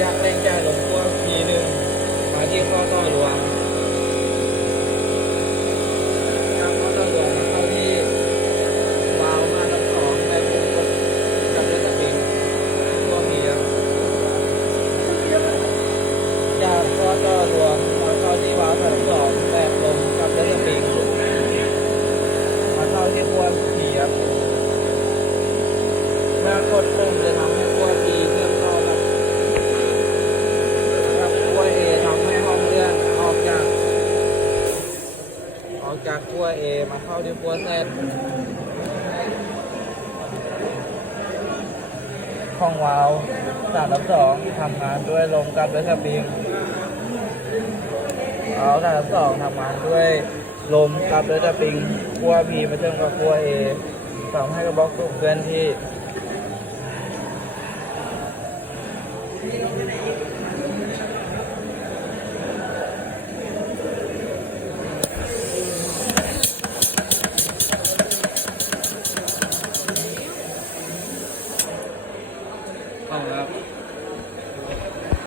จะกแรงใจหลวงพ่อปีหนึ่งมาที่ข้อต้อหลวงจากข้อต้อหลวงเข้าที่วาวมาทั้งสองในกลุ่กับเลือดปิงตัวเมียจากข้อต้อหลวงมาเข้าที่วาวทั้งสองแบบลมกับเลือดปิงมาเข้าที่ตัวเมียมากดปุ่มจะทำให้ขั้ว P เชื่อมต่อกับกับขั้ว A ทำให้ห้องเลื่อนออกจาก ออก จากขั้ว A มาเข้าที่ขั้ว Z ของวาล์วสามทับสองทำงานด้วยลมกับด้วยสปริงวาสามทับสองทำงานด้วยลมกับด้วยสปริงขั้ว P มาเชื่อมกับขั้ว A ทำให้กระบอกสูบเคลื่อนที่ 啊，我来。